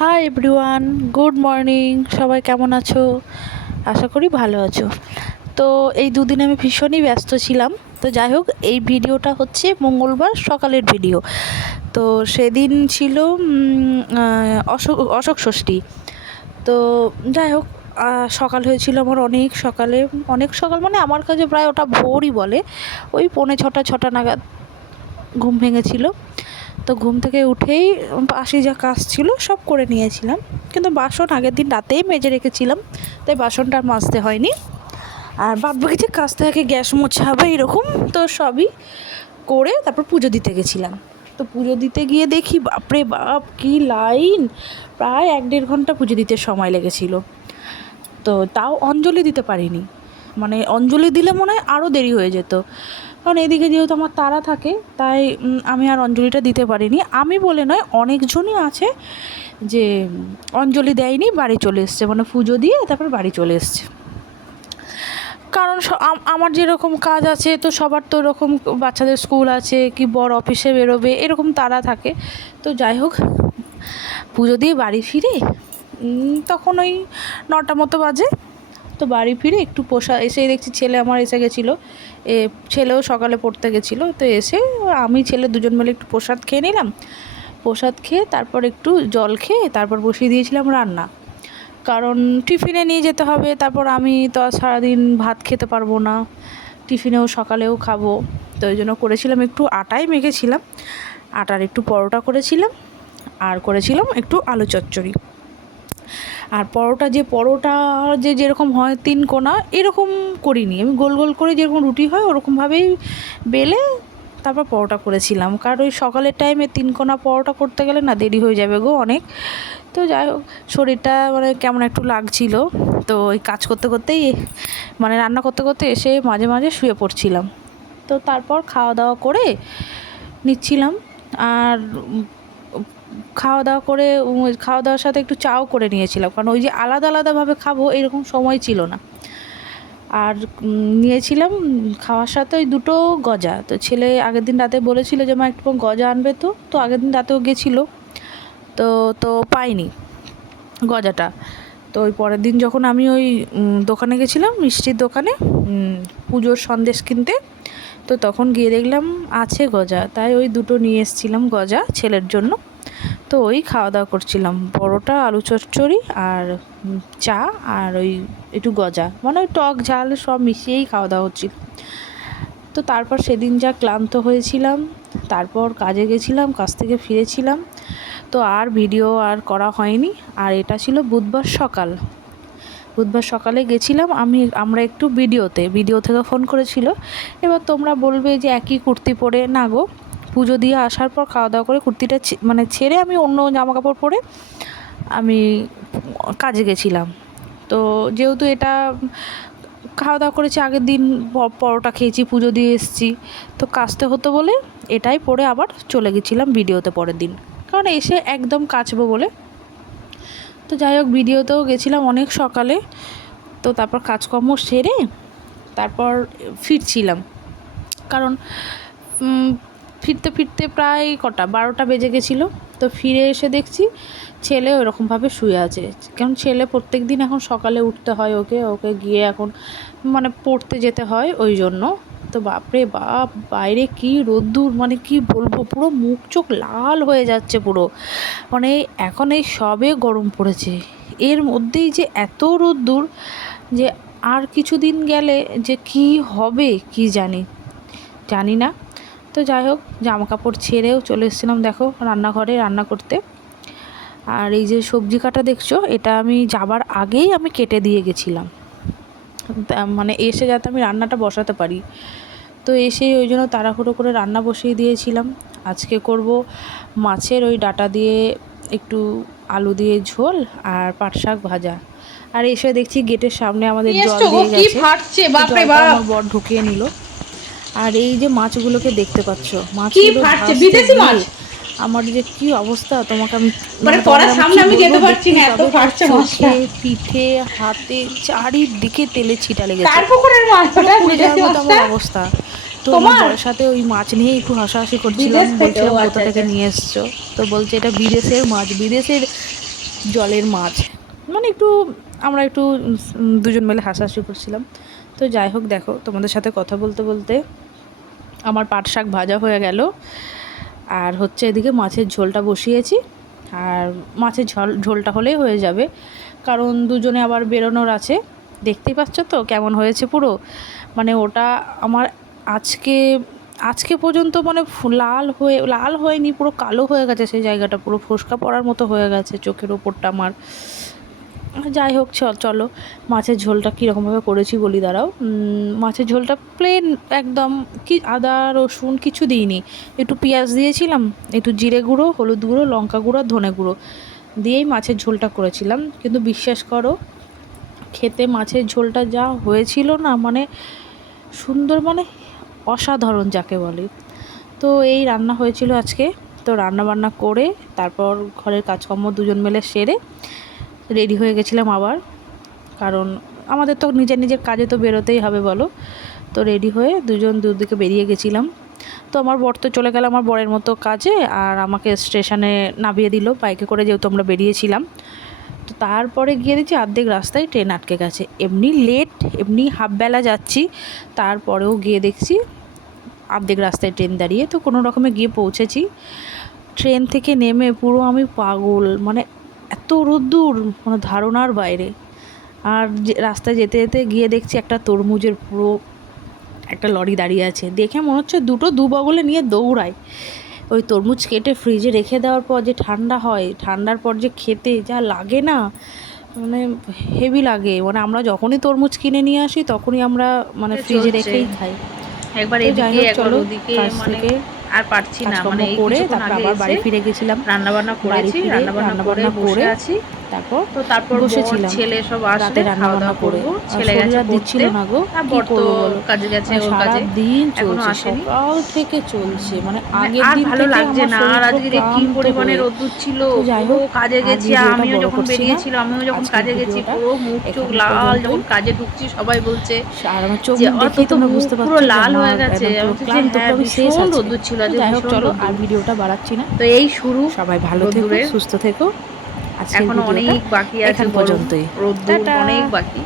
Hi everyone, good morning. সবাই কেমন আছো? আশা করি ভালো আছো। তো এই দুদিন আমি ভীষণই ব্যস্ত ছিলাম। তো যাই হোক, এই ভিডিওটা হচ্ছে মঙ্গলবার সকালের ভিডিও। তো সেদিন ছিল অশোক ষষ্ঠী। তো যাই হোক, সকাল হয়েছিল আমার অনেক সকাল মানে আমার কাছে প্রায় ওটা ভোরই বলে। ওই 5:45 নাগাদ ঘুম ভেঙেছিল। তো ঘুম থেকে উঠেই বাসি যা কাজ ছিল সব করে নিয়েছিলাম, কিন্তু বাসন আগের দিন রাতেই মেজে রেখেছিলাম, তাই বাসনটা আর মাজতে হয়নি। আর বাদবাকি যে কাজ থাকে, গ্যাস মোছা হবে এরকম, তো সবই করে তারপর পুজো দিতে গেছিলাম। তো পুজো দিতে গিয়ে দেখি বাপরে বাপ কী লাইন! প্রায় 1-1.5 ঘন্টা পুজো দিতে সময় লেগেছিল। তো তাও অঞ্জলি দিতে পারিনি, মানে অঞ্জলি দিলে মনে হয় আরও দেরি হয়ে যেত, কারণ এদিকে যেহেতু আমার তাড়া থাকে, তাই আমি আর অঞ্জলিটা দিতে পারিনি। আমি বলে নয়, অনেকজনই আছে যে অঞ্জলি দেয়নি, বাড়ি চলে এসছে, মানে পুজো দিয়ে তারপর বাড়ি চলে এসছে। কারণ আমার যেরকম কাজ আছে, তো সবার তো এরকম বাচ্চাদের স্কুল আছে, কি বড় অফিসে বেরোবে, এরকম তাড়া থাকে। তো যাই হোক, পুজো দিয়ে বাড়ি ফিরে তখন ওই 9টা মতো বাজে। তো বাড়ি ফিরে একটু এসেই দেখছি ছেলে আমার এসে গেছিলো। ছেলেও সকালে পড়তে গেছিলো। তো এসে আমি ছেলে দুজন মিলে একটু প্রসাদ খেয়ে নিলাম। প্রসাদ খেয়ে তারপর একটু জল খেয়ে তারপর বসিয়ে দিয়েছিলাম রান্না, কারণ টিফিনে নিয়ে যেতে হবে। তারপর আমি তো আর সারাদিন ভাত খেতে পারবো না, টিফিনেও সকালেও খাবো। তো ওই জন্য করেছিলাম, একটু আটাই মেখেছিলাম, আটার একটু পরোটা করেছিলাম, আর করেছিলাম একটু আলু চচ্চড়ি। আর পরোটা যেরকম হয় 3 কোনা, এরকম করিনি আমি, গোল গোল করে যেরকম রুটি হয় ওরকমভাবেই বেলে তারপর পরোটা করেছিলাম। কারণ ওই সকালের টাইমে 3 কোনা পরোটা করতে গেলে না দেরি হয়ে যাবে গো অনেক। তো যাই হোক, শরীরটা মানে কেমন একটু লাগছিল। তো ওই কাজ করতে করতেই, মানে রান্না করতে করতে এসে মাঝে মাঝে শুয়ে পড়ছিলাম। তো তারপর খাওয়া দাওয়া করে নিচ্ছিলাম। আর খাওয়া দাওয়ার সাথে একটু চাও করে নিয়েছিলাম, কারণ ওই যে আলাদা আলাদাভাবে খাবো এরকম সময় ছিল না। আর নিয়েছিলাম খাওয়ার সাথে ওই 2টো গজা। তো ছেলে আগের দিন রাতে বলেছিল যে মা একটু গজা আনবে। তো আগের দিন রাতেও গেছিলো, তো পাইনি গজাটা। তো ওই পরের দিন যখন আমি ওই দোকানে গেছিলাম, মিষ্টির দোকানে পুজোর সন্দেশ কিনতে, তো তখন গিয়ে দেখলাম আছে গজা, তাই ওই 2টো নিয়ে এসেছিলাম গজা ছেলের জন্য। তো ওই খাওয়া দাওয়া করছিলাম, পরোটা, আলু চচ্চড়ি আর চা, আর ওই একটু গজা, মানে ওই টক ঝাল সব মিশিয়েই খাওয়া দাওয়া হচ্ছিল। তো তারপর সেদিন যা ক্লান্ত হয়েছিলাম, তারপর কাজে গেছিলাম, কাজ থেকে ফিরেছিলাম, তো আর ভিডিও আর করা হয়নি। আর এটা ছিল বুধবার সকালে গেছিলাম আমরা একটু ভিডিও থেকে ফোন করেছিল। এবার তোমরা বলবে যে একই কুর্তি পরে, না গো, পুজো দিয়ে আসার পর খাওয়া দাওয়া করে কুর্তিটা মানে ছেড়ে আমি অন্য জামা কাপড় পরে আমি কাজে গেছিলাম। তো যেহেতু এটা খাওয়া দাওয়া করেছি, আগের দিন পরোটা খেয়েছি, পুজো দিয়ে এসেছি, তো কাচতে হতো বলে এটাই পরে আবার চলে গেছিলাম ভিডিওতে পরের দিন, কারণ এসে একদম কাচবো বলে। তো যাই হোক, ভিডিওতেও গেছিলাম অনেক সকালে। তো তারপর কাজকর্ম সেরে তারপর ফিরছিলাম, কারণ ফিরতে ফিরতে প্রায় 12টা বেজে গেছিলো। তো ফিরে এসে দেখছি ছেলে ওরকমভাবে শুয়ে আছে, কারণ ছেলে প্রত্যেক দিন এখন সকালে উঠতে হয়, ওকে গিয়ে এখন মানে পড়তে যেতে হয় ওই জন্য। তো বাপরে বাপ, বাইরে কি রোদ্দুর, মানে কি বলবো, পুরো মুখ চোখ লাল হয়ে যাচ্ছে পুরো, মানে এখন এই সবে গরম পড়েছে, এর মধ্যেই যে এত রোদ্দুর, যে আর কিছুদিন গেলে যে কি হবে কি জানি না। তো যাই হোক, জামা কাপড় ছেড়েও চলে এসেছিলাম দেখো রান্নাঘরে রান্না করতে। আর এই যে সবজি কাটা দেখছো, এটা আমি যাবার আগেই আমি কেটে দিয়ে গেছিলাম, মানে এসে যাতে আমি রান্নাটা বসাতে পারি। তো এসেই ওই জন্য তাড়াহুড়ো করে রান্না বসিয়ে দিয়েছিলাম। আজকে করব মাছের ওই ডাঁটা দিয়ে একটু আলু দিয়ে ঝোল আর পাট শাক ভাজা। আর এসে দেখছি গেটের সামনে আমাদের জল দিয়ে গেছে, আমার বর ঢুকিয়ে নিল। আর এই যে মাছগুলোকে দেখতে পাচ্ছ, মাছগুলো আমার যে কি অবস্থা তোমাকে আমি চোখে, পিঠে, হাতে, চারিদিকে তেলে ছিটা লেগেছে, আমার অবস্থা। তো আমার বরের সাথে ওই মাছ নিয়ে একটু হাসাহাসি করছিলাম, বলছিলাম কোথা থেকে নিয়ে এসছো। তো বলছে এটা বিদেশের মাছ, বিদেশের জলের মাছ, মানে একটু আমরা একটু দুজন মিলে হাসাহাসি করছিলাম। তো যাই হোক, দেখো তোমাদের সাথে কথা বলতে বলতে আমার পাট শাক ভাজা হয়ে গেল, আর হচ্ছে এদিকে মাছের ঝোলটা বসিয়েছি। আর মাছের ঝোলটা হলেই হয়ে যাবে, কারণ দুজনে আবার বেরোনোর আছে। দেখতেই পাচ্ছ তো কেমন হয়েছে পুরো, মানে ওটা আমার আজকে আজকে পর্যন্ত মানে লাল হয়নি, পুরো কালো হয়ে গেছে সেই জায়গাটা, পুরো ফোসকা পড়ার মতো হয়ে গেছে চোখের ওপরটা আমার। যাই হোক, চলো মাছের ঝোলটা কীরকমভাবে করেছি বলি, দাঁড়াও। মাছের ঝোলটা প্লেন একদম, কি আদা রসুন কিছু দিইনি, একটু পেঁয়াজ দিয়েছিলাম, একটু জিরে গুঁড়ো, হলুদ গুঁড়ো, লঙ্কা গুঁড়ো, ধনে গুঁড়ো দিয়েই মাছের ঝোলটা করেছিলাম। কিন্তু বিশ্বাস করো, খেতে মাছের ঝোলটা যা হয়েছিল না, মানে সুন্দর, মানে অসাধারণ যাকে বলে। তো এই রান্না হয়েছিল আজকে। তো রান্না বান্না করে তারপর ঘরের কাজকর্ম দুজন মিলে সেরে রেডি হয়ে গেছিলাম আবার, কারণ আমাদের তো নিজের নিজের কাজে তো বেরোতেই হবে বলো। তো রেডি হয়ে দুজন দুদিকে বেরিয়ে গেছিলাম। তো আমার বর তো চলে গেল আমার বরের মতো কাজে, আর আমাকে স্টেশনে নামিয়ে দিল বাইকে করে, যেহেতু আমরা বেরিয়েছিলাম। তো তারপরে গিয়ে দেখছি অর্ধেক রাস্তায় ট্রেন আটকে গেছে, এমনি লেট, এমনি হাফবেলা যাচ্ছি, তারপরেও গিয়ে দেখছি অর্ধেক রাস্তায় ট্রেন দাঁড়িয়ে। তো কোনো রকমে গিয়ে পৌঁছেছি। ট্রেন থেকে নেমে পুরো আমি পাগল, মানে এত রোদ্দুর, মানে ধারণার বাইরে। আর রাস্তায় যেতে যেতে গিয়ে দেখছি একটা তরমুজের পুরো একটা লরি দাঁড়িয়ে আছে, দেখে মনে হচ্ছে দু বগলে নিয়ে দৌড়ায়। ওই তরমুজ কেটে ফ্রিজে রেখে দেওয়ার পর যে ঠান্ডা হয়, ঠান্ডার পর যে খেতে যা লাগে না, মানে হেভি লাগে। মানে আমরা যখনই তরমুজ কিনে নিয়ে আসি তখনই আমরা মানে ফ্রিজে রেখেই খাই। একবার এদিকে একবার ওদিকে, মানে আর পারছি না, মানে এই করে কিছুক্ষণ তারপর আগে আবার বাড়ি এসে ফিরে গেছিলাম। রান্না বান্না করেছি, রান্না বান্না করে বসে আছি। তারপর বর ছেলে সব আসলে খাওয়া দাওয়া করবো। ছেলে গেছে পড়তে, আর বর তো কাজে গেছে, ওর কাজে এখনো আসেনি। সকাল থেকে চলছে, মানে আর ভালো লাগছে না। আর আজকে যে কি পরিমাণে রোদ্দুর ছিল, পুরো কাজে গেছি, আমিও যখন বেরিয়েছিলাম, আমিও যখন কাজে গেছি, পুরো মুখ চোখ লাল। যখন কাজে ঢুকছি সবাই বলছে যে অত তো মুখ পুরো লাল হয়ে গেছে। হ্যাঁ, ভীষণ রোদ্দুর ছিল আজকে, ভীষণ রোদ্দুর। আর ভিডিওটা বাড়াচ্ছি না, তো এই শুরু, সবাই ভালো থেকো, সুস্থ থেকো। এখনো অনেক বাকি আছে, পর্যন্তই রোদ্দুর অনেক বাকি।